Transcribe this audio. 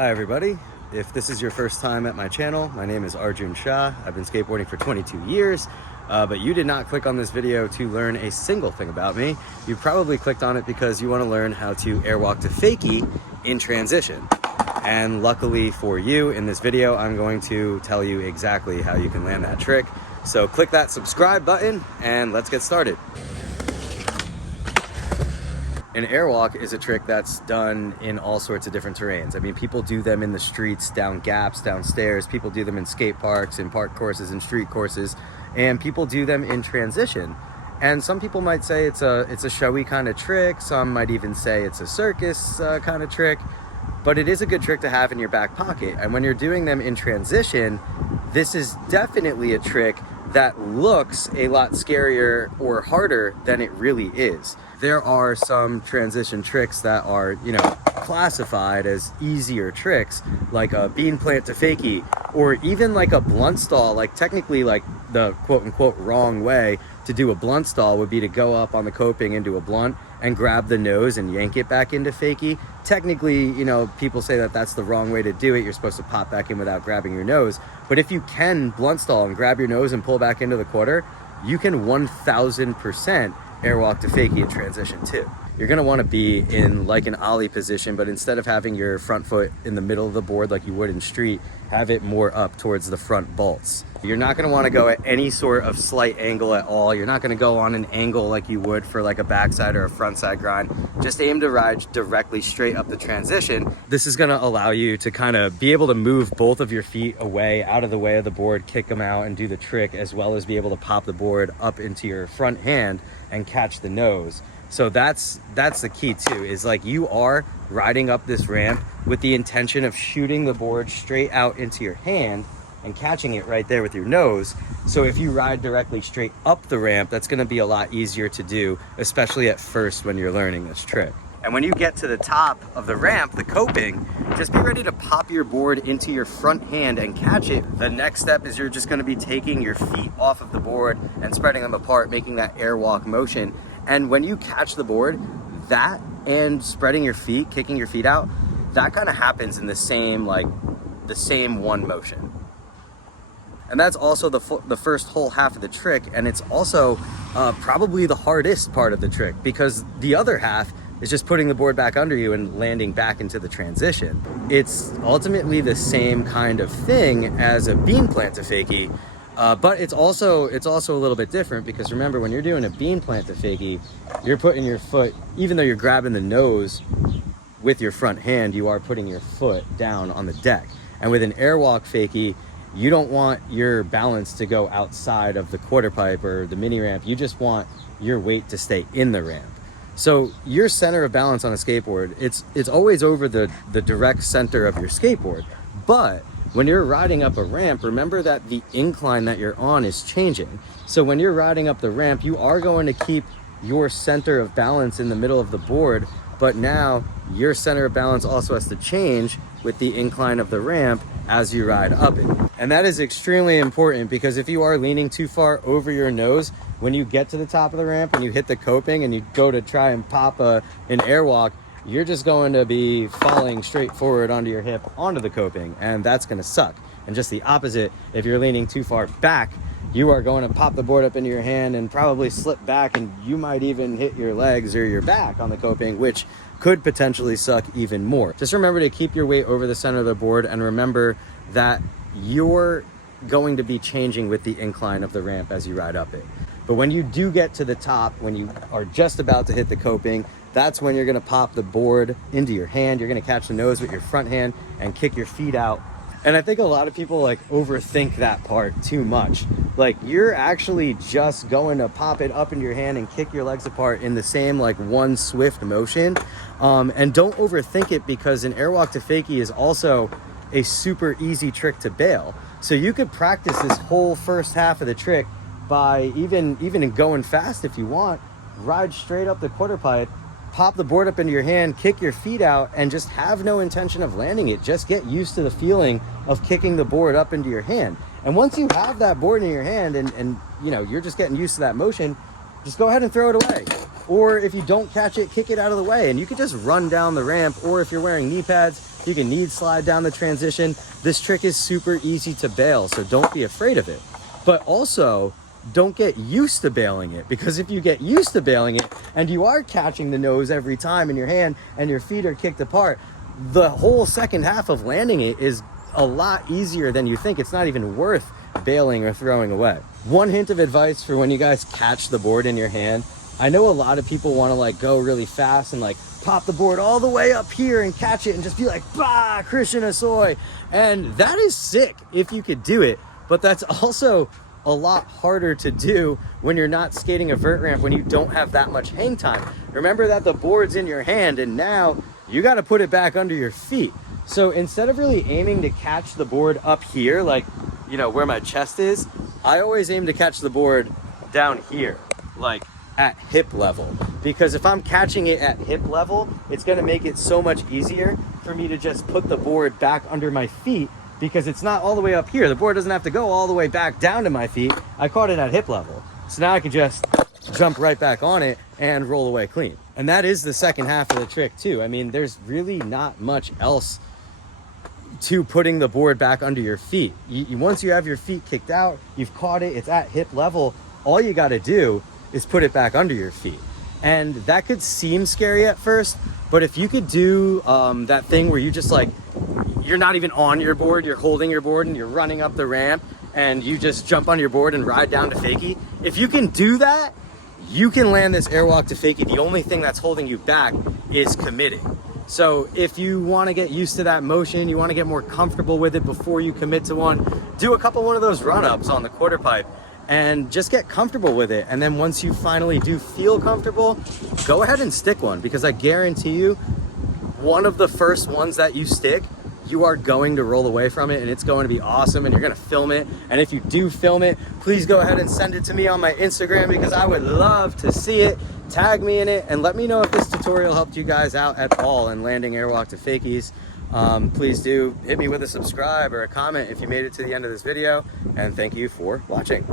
Hi everybody, if this is your first time at my channel, my name is Arjun Shah. I've been skateboarding for 22 years, but you did not click on this video to learn a single thing about me. You probably clicked on it because you want to learn how to airwalk to fakie in transition. And luckily for you, in this video, I'm going to tell you exactly how you can land that trick. So click that subscribe button and let's get started. An airwalk is a trick that's done in all sorts of different terrains. I mean, people do them in the streets, down gaps, downstairs. People do them in skate parks, in park courses, and street courses, and people do them in transition. And some people might say it's a showy kind of trick. Some might even say it's a circus kind of trick, but it is a good trick to have in your back pocket. And when you're doing them in transition, this is definitely a trick that looks a lot scarier or harder than it really is. There are some transition tricks that are, classified as easier tricks, like a bean plant to fakie, or even like a blunt stall. Like technically, like the quote unquote wrong way to do a blunt stall would be to go up on the coping into a blunt and grab the nose and yank it back into fakie. Technically, people say that that's the wrong way to do it. You're supposed to pop back in without grabbing your nose. But if you can blunt stall and grab your nose and pull back into the quarter, you can 1000% airwalk to fakie in transition too. You're gonna wanna be in like an ollie position, but instead of having your front foot in the middle of the board like you would in street, have it more up towards the front bolts. You're not gonna wanna go at any sort of slight angle at all. You're not gonna go on an angle like you would for like a backside or a frontside grind. Just aim to ride directly straight up the transition. This is gonna allow you to kind of be able to move both of your feet away, out of the way of the board, kick them out and do the trick, as well as be able to pop the board up into your front hand and catch the nose. So that's the key too, is like you are riding up this ramp with the intention of shooting the board straight out into your hand and catching it right there with your nose. So if you ride directly straight up the ramp, that's gonna be a lot easier to do, especially at first when you're learning this trick. And when you get to the top of the ramp, the coping, just be ready to pop your board into your front hand and catch it. The next step is you're just gonna be taking your feet off of the board and spreading them apart, making that airwalk motion. And when you catch the board, that and spreading your feet, kicking your feet out, that kind of happens in the same one motion. And that's also the first whole half of the trick, and it's also probably the hardest part of the trick, because the other half is just putting the board back under you and landing back into the transition. It's ultimately the same kind of thing as a bean plant to fakie, but it's also a little bit different, because remember, when you're doing a bean plant to fakie, you're putting your foot, even though you're grabbing the nose with your front hand, you are putting your foot down on the deck. And with an airwalk fakie, you don't want your balance to go outside of the quarter pipe or the mini ramp. You just want your weight to stay in the ramp. So your center of balance on a skateboard, it's always over the direct center of your skateboard. But when you're riding up a ramp, remember that the incline that you're on is changing. So when you're riding up the ramp, you are going to keep your center of balance in the middle of the board, but now your center of balance also has to change with the incline of the ramp as you ride up it. And that is extremely important, because if you are leaning too far over your nose, when you get to the top of the ramp and you hit the coping and you go to try and pop an airwalk, you're just going to be falling straight forward onto your hip onto the coping, and that's going to suck. And just the opposite, if you're leaning too far back, you are going to pop the board up into your hand and probably slip back, and you might even hit your legs or your back on the coping, which could potentially suck even more. Just remember to keep your weight over the center of the board, and remember that you're going to be changing with the incline of the ramp as you ride up it. But when you do get to the top, when you are just about to hit the coping, that's when you're gonna pop the board into your hand. You're gonna catch the nose with your front hand and kick your feet out. And I think a lot of people overthink that part too much. Like, you're actually just going to pop it up in your hand and kick your legs apart in the same one swift motion. And don't overthink it, because an airwalk to fakie is also a super easy trick to bail. So you could practice this whole first half of the trick by even going fast if you want. Ride straight up the quarter pipe, pop the board up into your hand, kick your feet out, and just have no intention of landing it. Just get used to the feeling of kicking the board up into your hand. And once you have that board in your hand and you're just getting used to that motion, just go ahead and throw it away. Or if you don't catch it, kick it out of the way, and you can just run down the ramp. Or if you're wearing knee pads, you can knee slide down the transition. This trick is super easy to bail, so don't be afraid of it. But also, don't get used to bailing it, because if you get used to bailing it and you are catching the nose every time in your hand and your feet are kicked apart, the whole second half of landing it is a lot easier than you think. It's not even worth bailing or throwing away. One hint of advice for when you guys catch the board in your hand, I know a lot of people want to like go really fast and like pop the board all the way up here and catch it and just be like, bah, Christian Asoy. And that is sick if you could do it, but that's also a lot harder to do when you're not skating a vert ramp, when you don't have that much hang time. Remember that the board's in your hand and now you got to put it back under your feet. So instead of really aiming to catch the board up here, like, you know, where my chest is, I always aim to catch the board down here, like at hip level. Because if I'm catching it at hip level, it's going to make it so much easier for me to just put the board back under my feet, because it's not all the way up here. The board doesn't have to go all the way back down to my feet. I caught it at hip level. So now I can just jump right back on it and roll away clean. And that is the second half of the trick too. I mean, there's really not much else to putting the board back under your feet. Once you have your feet kicked out, you've caught it, it's at hip level, all you gotta do is put it back under your feet. And that could seem scary at first, but if you could do that thing where you just like, you're not even on your board, you're holding your board and you're running up the ramp and you just jump on your board and ride down to fakie. If you can do that, you can land this airwalk to fakie. The only thing that's holding you back is committing. So if you want to get used to that motion, you want to get more comfortable with it before you commit to one, do one of those run-ups on the quarter pipe and just get comfortable with it. And then once you finally do feel comfortable, go ahead and stick one, because I guarantee you, one of the first ones that you stick, you are going to roll away from it and it's going to be awesome and you're going to film it. And if you do film it, please go ahead and send it to me on my Instagram, because I would love to see it. Tag me in it and let me know if this tutorial helped you guys out at all in landing airwalk to fakies. Please do hit me with a subscribe or a comment if you made it to the end of this video, and thank you for watching.